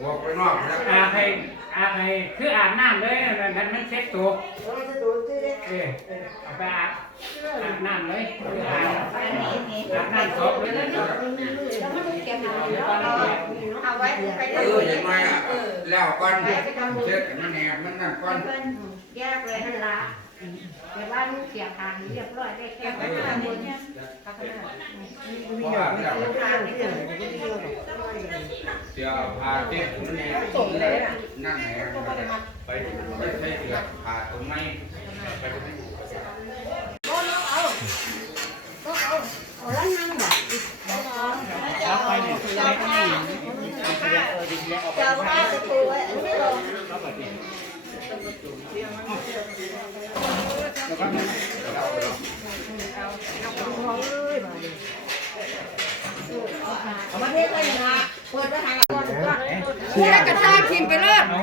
ออกไปนอกนะอาบให้อาบให้คืออาบน้ำเลยนั่นมันเช็ดตัวเออเอาไปอาบอาบน้ำเลยคืออาบอาบน้ำศพเลยนะเอาไว้ไปเอออย่างไรอะแล้วก่อนเช็ดมันแหนบมันนั่นก่อนแยกเลยนั่นละ แต่ว่าลูกเสียทางเรียบร้อยได้แค่ไว้ข้างบนเนี่ยเพราะว่าแล้วเสียพาเจ็บมันแหนบนั่นแหงไปไปใช้เสือพาตรงไม้ไเชื่อนก่อนเสียกระชากทิมไปเลยโอ้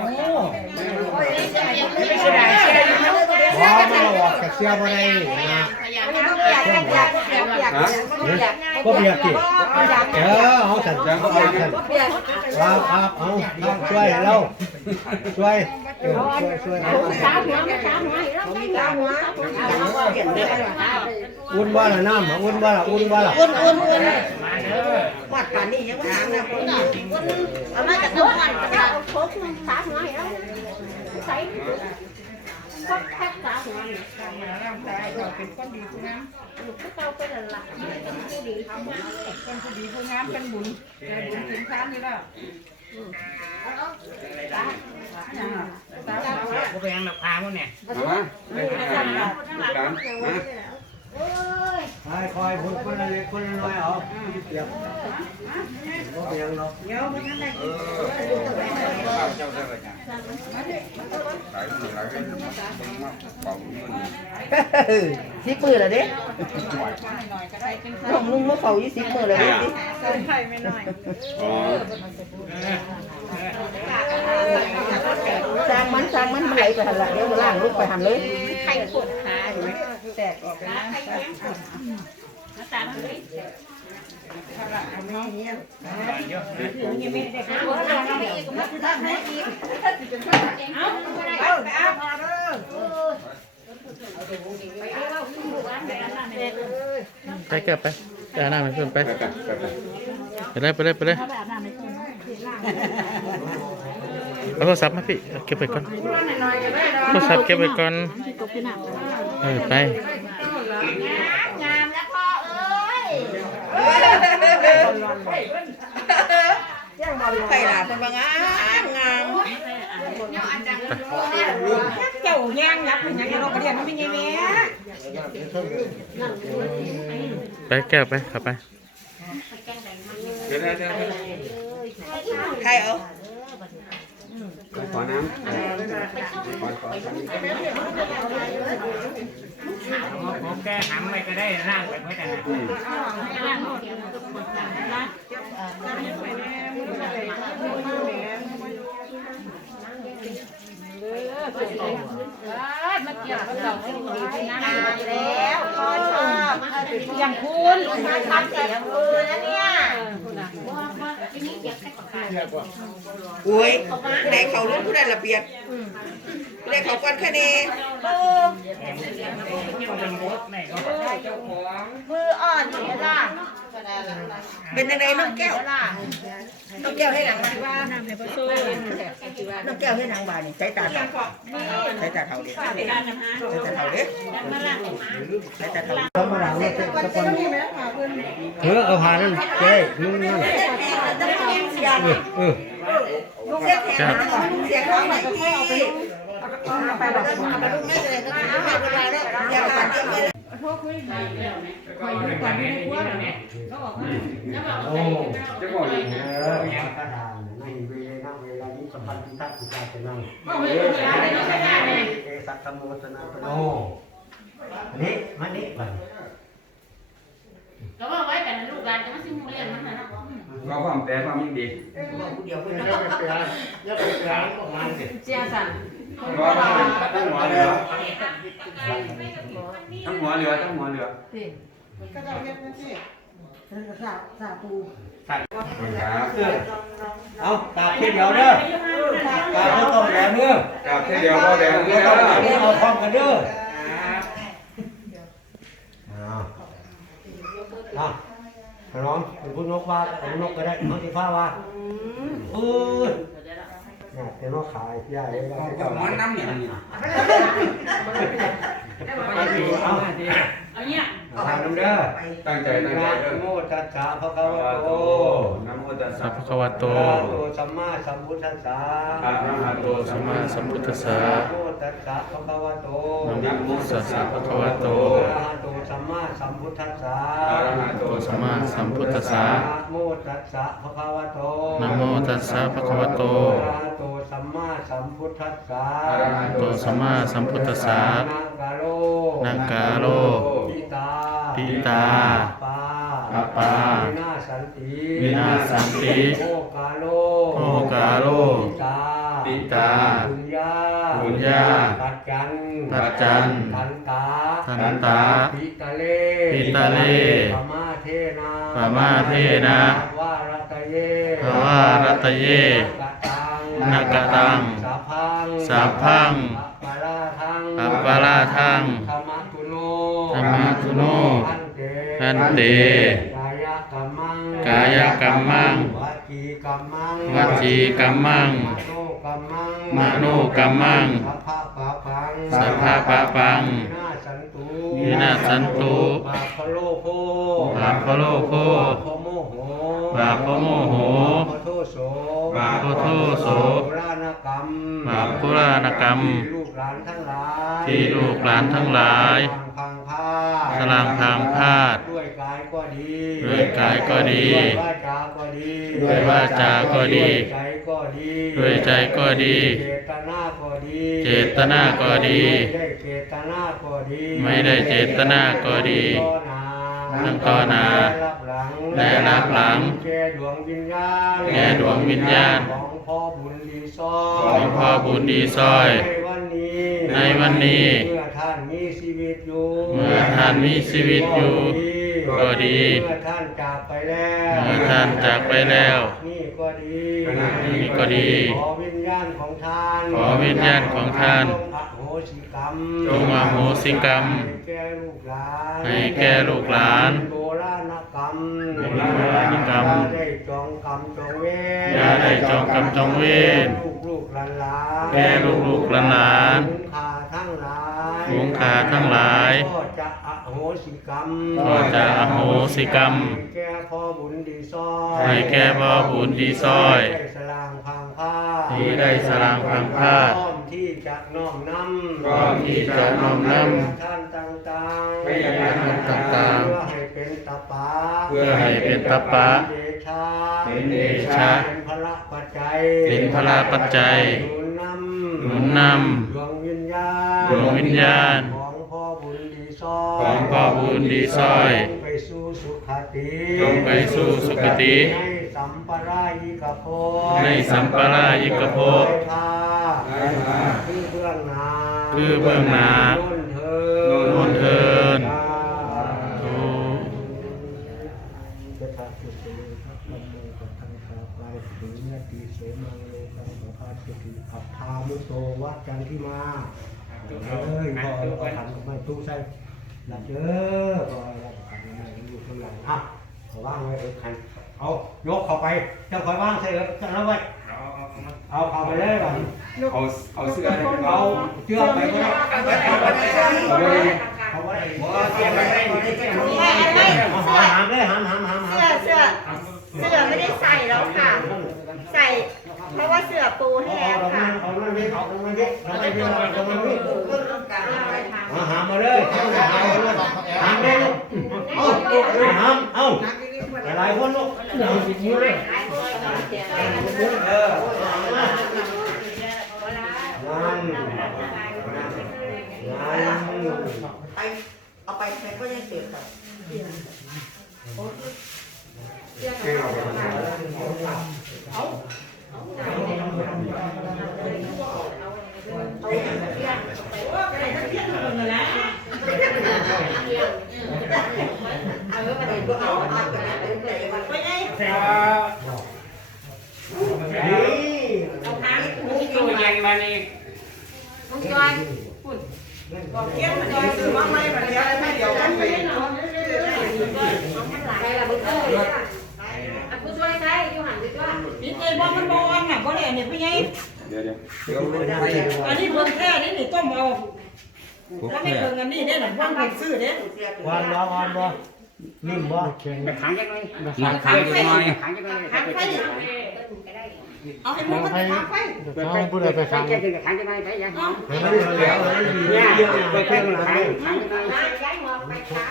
ไม่ใช่ได้ใช่ได้ว้าว เสียบ่ได้นะก็เบียกกิเออเอาสันจังเอาสันครับครับเอาเอาช่วยเราช่วยเออช่วยช่วยเอาสามหัวไม่สามหัวเราไม่สามหัวอุ่นบ่ล่ะน้ำอุ่นบ่ล่ะอุ่นบ่ล่ะอุ่นอุ่นอุ่นมาเด้อวัดป่านนี้ยังไม่หางนะอุ่นอุ่นเอามาจากน้ำมันก็เอาโคกสามหัวแล้วใส่ ก็แค่สามหัวเนี่ยเป็นคนดีผู้งามลูกก็เต้าเป็นหลักเป็นผู้ดีทำมาเป็นผู้ดีผู้งามเป็นบุญแต่บุญถึงค้านนี่แล้วกูไปยังหลับพามึงเนี่ยมาหลานมาโอ้ย คอยคอยพูดคนละเล็กคนละน้อยเอาเดี๋ยวบ่เพียงเนาะเดี๋ยวมันทันได้เออข้าวเจ้าได้เลยจ้ะหลายมือหลายเรื่องมาเป่าเงินสิบมือแล้วเหน่อยหน่อยก็ได้เป็นน้องลุงมาเฝ้ายู่สิบมือแล้วเด้สิเกินไข่ไม่น้อยอ๋อสร้างมันสร้างมันมันไหลไปหันละเดี๋ยวมาล่างลูกไปหันเลยใครปวด แตกออกกันนะเยอะหัวเราไม่อีกมันจะทำให้อีกเอาเอาเอาพอเด้อไปเอาขึ้นหัวไปแล้วเนี่ยไปเก็บไปไปหน้ามันขึ้นไปไปไปไปไปไปเลยไปเลยไปเลย เอาโทรศัพท์มาพี่เอาเก็บไปก่อนโทรศัพท์เก็บไปก่อนเออไปงามแล้วพ่อเอ้ยไปล่ะเป็นว่างามงามเจ้าย่างยับเป็นยังไงเรากระเดียนมันเป็นยังไงไปแก้วไปเข้าไปเดี๋ยวเดี๋ยวเดี๋ยวใครเอา ขอน้ำขอผมแก้หำไม่ก็ได้ร่างไปเพื่อจะแล้วพ่อชอบอย่างคุณมาทำเสียงปืนนะเนี่ย อุ้ยในเขาลุกผู้ใดระเบียบในเขาก้อนคะแนนมืออ่อนอย่างนี้ล่ะ เป็นยังไงน้องแก้วล่ะน้องแก้วให้หนังมาน้องแก้วให้หนังบานี่ใช้ตาเท่าใช้ตาเท่าเด็กใช้ตาเท่าเด็กใช้ตาเท่าธรรมดาเนี่ยตะกอนเออเอาหานั่นเจ้นุ่งนั่นเออลูกเสียแทนลูกเสียเขาไหนก็เอาไปเอาไปแบบเอาไปลูกแม่เลยก็เอาไปเวลา แล้วอย่ามาเดี๋ยวไม่โอ้จะบอกอีกเออมากระดานในเวลาเวลานี้สัมพันธ์ที่ทักษิณาจะนั่งเอสัตตโมตนาปโนอันนี้มันนี่ไปก็ว่าไว้แต่ลูกหลานจะมาซิมูเรียนมันนะเราความแต่ความยิ่งดีเดี๋ยวเดี๋ยวไปเปลี่ยนเดี๋ยวไปเปลี่ยนพวกมันสิเจียสัน รอทั้งหัวเหลือทั้งหัวเหลือทั้งหัวเหลือก็จะเฮ็ดนั่นสิสาสาปูสสั่นครับเอาตากทีเดียวเด้อตากไม่ต้องแหลมเด้อครับที่เดียวก็แดงเนื้อต้องแด้อเอาพร้อมกันเด้อครับเอาเอาขน้องเป็นผู้นกว่าเป็นนกก็ได้น้องที่ฟ้าว่าเอ้ ยเนี่ยเป็นนกขายใหญ่เลยว่าก็มันน้ำเนี่ยไปดีเอามาดีเอา ทำน้ำเด้อตั้งใจตั้งใจนะเด้อโมตัสสะภะคะวะโตนะโมตัสสะพพะคะวะโตอะระหะโตสัมมาสัมพุทธัสสะอะระหะโตสัมมาสัมพุทธัสสะนะโมตัสสะภะคะวะโตนะโมตัสสะภะคะวะโตอะระหะโตสัมมาสัมพุทธัสสะอะระหะโตโตสัมมาสัมพุทธัสสะนะโมตัสสะภะคะวะโตนะโมตัสสะภะคะวะโตอะระหะโตสัมมาสัมพุทธัสสะอะระหะโตสัมมาสัมพุทธัสสะนากาโลนากาโลาปิตาปาอัปปาวินาสันติวินาศสันติโอกาโลโอกาโลปิตาปิตาบุญญาบุญญาปัจจันปัจจันทันตาทันตาปิตาเลปิตาเลปมาเทนาปมาเทนะวารัตเยภวารัตเยนักกตังนักกตังสัพพังสัพพังอัปปาราทังอัปปาราทังธรรมตุโน ธรรมตุโนอันเตอันเต กายกรรมังกายกรรมัง วจีกรรมังวจีกรรมัง มโนกรรมังมโนกรรมัง สัพพะปะปังสัพพะปะปังวินาศสันตุวินาศสันตุบาปโลโภบาปโลโภบาปโมโหบาปโมโหบาปโทโสบาปโทโส ปุรานกรรมบาปปุรานกรรม ที่ลูกหลานทั้งหลาย ที่ลูกหลานทั้งหลายพังพา สลางพรางพาดด้วยกายก็ดีด้วยกายก็ดี ด้วยวาจาก็ดีด้วยวาจาก็ดีด้วยใจก็ดีด้วยใจก็ดี เจตนาก็ดี เจตนาก็ดี ไม่ได้เจตนาก็ดี ไม่ได้เจตนาก็ดีทั้งต่อหน้าและรับหลังและรับหลังแก่ดวงวิญญาณแก่ดวงวิญญาณของพ่อบุญดีซอของพ่อบุญดีซอย ในวันนี้ในวันนี้เมื่อ ท่านมีชีวิตอยู่เมื่อท่านมีชีวิตอยู่ ก็ดี เมื่อท่านจากไปแล้วเมื่อท่านจากไปแล้วนี่ก็ดีนี่ก็ดี ขอวิญญาณของท่านขอวิญญาณของท่านจงอโหสิกรรมจงอโหสิกรรมให้แก่ลูกหลานให้แก่ลูกหลานโบราณกรรมโบราณกรรมอย่าได้จองกรรมจองเวรอย่าได้จองกรรมจองเวรลูกลูกหลานหลานแก่ลูกลูกหลาน หุงขาทั้งหลาย ก็จะอโหสิกรรมก็จะอโหสิกรรม ให้แก่พ่อบุญดีซอยให้แก่พ่อบุญดีซอย ได้สลางพังผ้าที่ได้สลางพังพาดพร้อมที่จะน้อมนำพร้อมที่จะน้อมนท่านต่างๆไปยังไงำต่างเพื่อให้เป็นตาปาๆเพื่อให้เป็นตปะ เดชาเป็นเดชะเป็นพระปัจจัยเป็นพระปัจจัย หนุนนำหนุนนดวงวิญญาณ ดวงวิญญาณ ของพ่อบุญดีซอยของพ่อบุญดีซอยจงไปสู่สุขติจงไปสู่สุคติ ในสัมปรายิกภพในสัมปรายิกภพได้พาได้พาคือเบื้องหน้าคือเบื้องหน้าโน่นเถิด โน่นเถิดโอ้จะทาสุเตพระนโมกัทังคาปาริสุญญติเสมังโลกังปภาสติอัฏฐามุโตวัจจันทิมา เอ้ยพอเราทำกับไม่ตู้ใส่หลับเด้อพอเราทำไม่อยู่ข้างหลังอะเอาว่างไว้เออคันเอายกเข้าไปเจ้าคอยว่างใส่เออจะเอาไว้เอาเข้าไปเลยว่ะเอาเอาเสื้อให้เอาเอาเชือกไปก็ได้เอาไปเอาไปเอาไปเอาไปเอาหามเลยหามหามหามหามเสื้อเสื้อเสื้อไม่ได้ใส่แล้วค่ะ ใส่ เพราะว่าเสื้อปูให้แล้วค่ะเอามันนี่เอามันนี่เอาเอามันนี่เอาหามมาเลยหามเลยหามเลยเอาหามเอาหลายคนลูกเอาสิมือเลยเออนั่นนั่นไปเอาไปใครก็ยังเจ็บอะเราไปก็เอเอาไปไห นไปไหนมาไปไหนครับนี่ตู้เย็นมานี่ลุงจอยเกี่ยวมันจอยซื้อมาใหม่บัดเดียวไม่เดียวกันไปใครล่ะมึงเอ้ยอันผู้ช่วยใครอยู่หันไปจ้านี่เจ๊บ่มันบ่อ่อนน่ะบ่ได้เนี่ยพี่ใหญ่เดี๋ยวเดี๋ยวเดี๋ยวลงไปอันนี้เบิ่งแค่นี้นี่ต้มเอาถ้าไม่เบิ่งอันนี้เด้น่ะว่างไปซื้อเด้วานบ่วานบ่ นิ่มบ่ไปขังยังไงหนักขังอยู่หน่อยขังยังไงทางไฟเอาให้มันมันทางไฟเขาผู้ใดไปฟังขังยังไงไปยังให้มันเหลือเลยดีเนี่ยเยอะไปเลยเพิ่งหลังขังยังไงย้ายหมอกไปค่ะ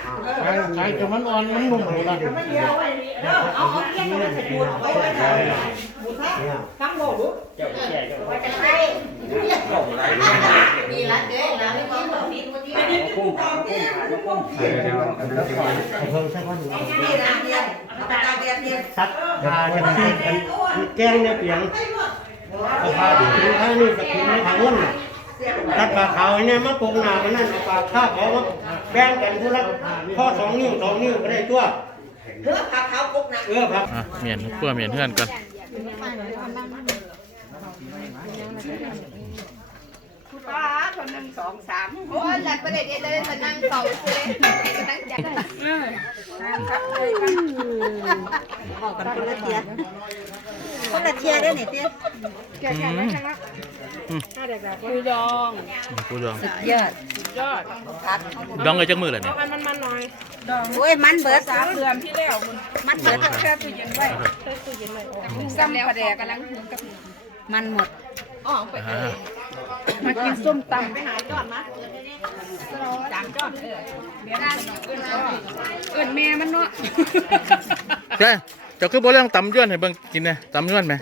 ใช้แต่มันอ่อนมันนุ่มเลยล่ะมันเดียวไว้นี่เด้อเอาเอาเกี่ยวมันจะปูดไว้ไว้ได้ปูดซะเนี่ยทั้งโลกดูเจ้าแก่เจ้าไปกันไปเข้าไหลมีร้านเด้อร้านนี้มีหมอกมี ตัวที่อันนี้ปูดเอากี่ยวเดี๋ยวเดี๋ยวเดี๋ยวเพิ่มสักวันนี่นะเดียวตาเดียวเดียวซัดทาจะซีกันแกงเนี่ยเปียงเอาพาถึงท่านี่กับถึงไม่ทางนู้นตัดปลาขาวเนี่ยมาปกหนามันนั่นเอาปลาข้าวเขาแบ่งกันคนละข้อสองนิ้วสองนิ้วก็ได้ตัวเด้อพาเขาปกนะเออครับเมียนเพื่อเมียนเพื่อนก่อน ป้าคนหนึ่งสองสามโอ้ยหลักประเด็นเดินมานั่งเฝ้าเลยจะนั่งจัดเออครับเลยครับอกกันคนละเทียคนละเทียได้นี่เตี้ยแก่แก่ไม่ใช่ละถ้าเด็กแบบคุยดองกูยองยอดยอดดองเลยจักมือเลยเนี่มันมันมันหน่อยดองโอ้ยมันเบิดสามเดือนที่แล้วมันเบิดแช่ตู้เย็นไว้แช่ตู้เย็นไว้ซ้ำพอแดกกำลังหุงกับมันหมดอ๋อไปอ่า มากินส้มตำไปหาจอดมาสามจอดเออเดี๋ยวเอิญแม่มันเนาะเจ้าเจ้าคือบ่เรื่องตำย้วนให้เบิ่งกินนะตำย้วนไหม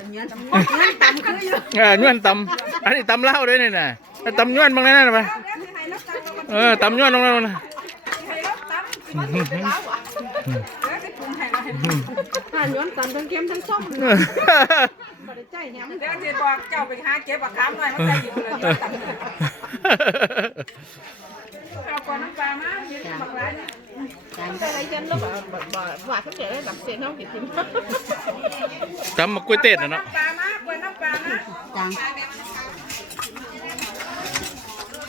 มันต่ำคืออยู่เออย้วนตำอันนี้ตำเหล้าด้วยนี่น่ะแต่ตำย้วนบางนั่นน่ะไปเออตำย้วนลงนั่นน่ะอ่านย้อนตำทั้งเค็มทั้งส้ม บริใจแฮมเดี๋ยวจะบอกเจ้าไปหาเก็บบักขามหน่อยมันใส่อยู่เลยตำเอาก่อนน้ำปลามาเย็นบักร้านเนี่ยแต่อะไรกันแล้วแบบว่าเขาเสียได้หลักเสียน้องกี่ทิมตำมะกล้วยเต้นน่ะเนาะน้ำปลามาก่อนน้ำปลามาจัง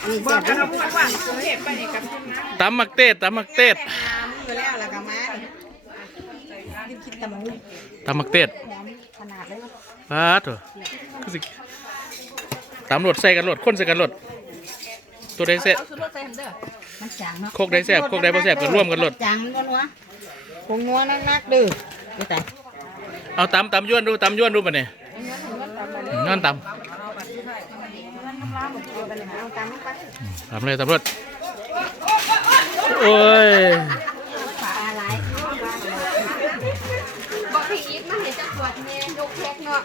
นี่บเสีอยกบกันเอาพูดว่าเก็บไปนี่กับคุณนะตำมักเต้ตำมักเต้มือแล้วแล้วก็มาคิดตะมูตำมักเต้ขนาดเลย ปาดโถคือสิตำรวจใส่กันรถคนใส่กันรถตัวใดแซ่บมันจางเนาะโคกใดแซ่บโคกใดบ่แซ่บก็ร่วมกันรถจางมันนัวคงนัวนักๆดื้อไปแต่เอาตำตำย้วนดูตำย้วนดูป่ะเนี่ยย้อนตำตำเลยตำรวจโอ้ย เนาะ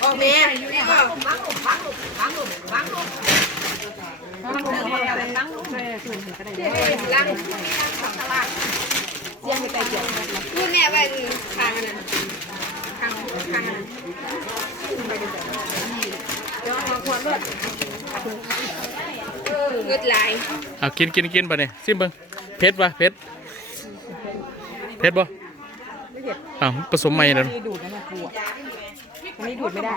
โอ้แม่อยู่นี่ก็บังลงบังลงบังลงบังลงบังลงบังลงเจ๊ลังตลาดเสียงไปไกลเกี่ยวพูดแม่ไว้ทางนั้นทางทางนั้นเดี๋ยวมาขวดเลือดเลือดไหลเอากินกินกินไปเนี่ยซิมเบิ้งเผ็ดปะเผ็ดเพชรบ่ ผ็ดบ่อ้าวผสมใหม่แล้วดูดนะกูอันนี้ดูดไม่ได้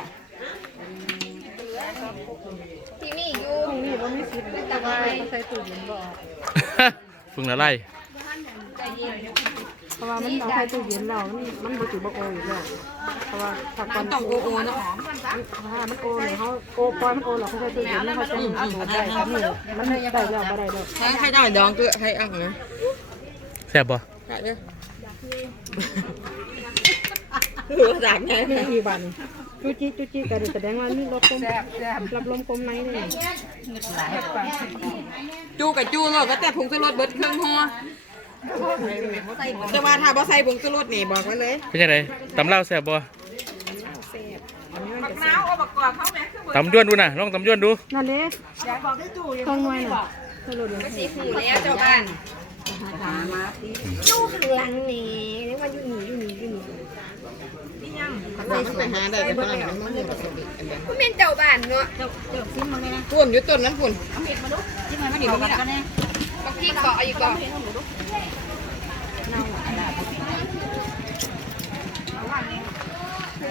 ที่นี่อยู่นี่ว่าไม่ซิดตะไคร้ใส่ตู้เย็นบ่เพิ่งละลายเพราะว่ามันเอาใส่ตู้เย็นแล้วมันมันบ่สิบ่โออยู่แล้วเพราะว่าถ้าก่อนต้องโอโอเนาะถ้ามันโอเนี่ยเขาโอปล่อยมันโอแล้วเขาใส่ตู้เย็นแล้วเขาจะดูดได้นี่มันได้แล้วบ่ได้ดอกให้ให้ได้ดองคือให้อ่างนะแซ่บบ่ได้เด้ อคือดักไงนี่กี่วันจุจิจุจิก็แสดงว่านี่รถกลมรับลมกลมในนี่จูกับจูเลยก็แต่ผงชูรสเบิดเครื่องหัวแต่ว่าถ้าบ่ใส่ผงชูรสนี่บอกไว้เลยเป็นยังไงตำเหล้าแซ่บบ่บักน้าวเอาบักกอกเขาแม่คือตำย้วนดูนะลองตำย้วนดูนั่นเด้เครื่องไว้น่ะสรุปเลยสีหูแล้วเจ้าบ้าน อยู่ข้างหลังนี่เรียกว่าอยู่นี่อยู่นี่อยู่นี่ไปหาได้แต่ว่ามันมันมันเป็นเจ้าบ้านเนาะฝุ่นอยู่ต้นนั้นฝุ่นบางทีเกาะอีกเกาะ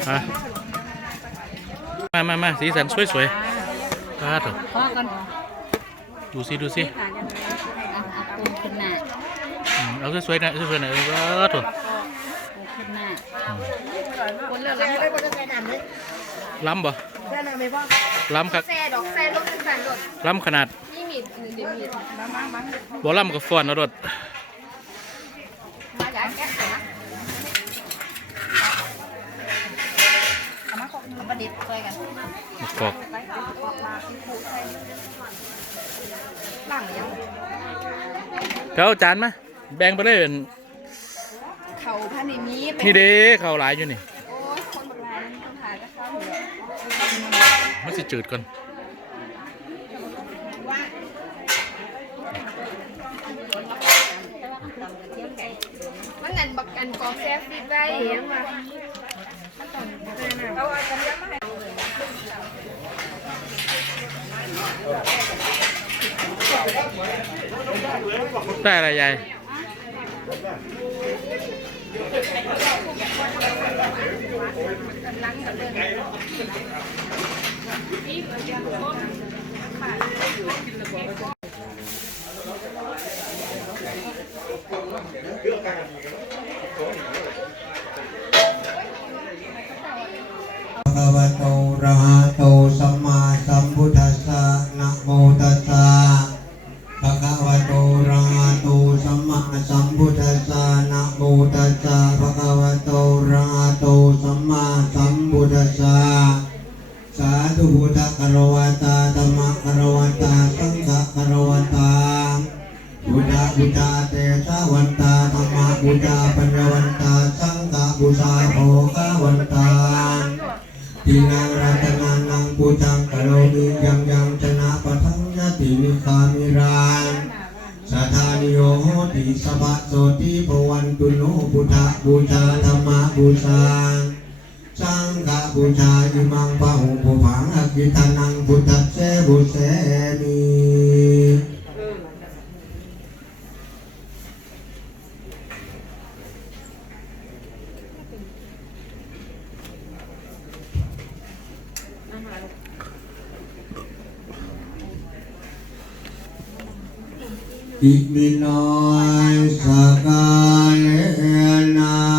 อะมามามาสีสันสวยๆป้าดดูสิดูสิปูขึ้นหน้าอืม เอาสวยๆหนะสวยๆหนะเออป้าดเถอะปูขึ้นหน้าคนละแล้วได้บ่ได้ใส่น้ำเลยล้ำบ่ใส่น้ำไม่พอล้ำครับแซ่ดอกแซ่รถแซ่รถล้ำขนาดนี่มีดเดี๋ยวมีดบ่ล้ำกับฟอนเอารถมาจากแก๊สนะเอามาของประดิษฐ์ช่วยกันกอกหลังยังเดี๋ยวเอาจานมา แบ่งไปเลยเป็นเขาพันในมีไปนี่เด้เขาหลายอยู่นี่ โอ้ยคนโบราณนี่ต้องถ่ายก็เข้าอยู่มันสิจืดก่อนมันนั่นบักกันกองแซ่ฟิตไว้เห็นว่าเอาอันนี้มาให้ได้อะไรยาย ภะ สภะโสติภวันตุโนพุทธบูชาธรรมบูชาสังฆบูชาอิมังปะหุปุผังอกิตานังพุทธเสบุเสนี อิมิโนยสกาเลนะ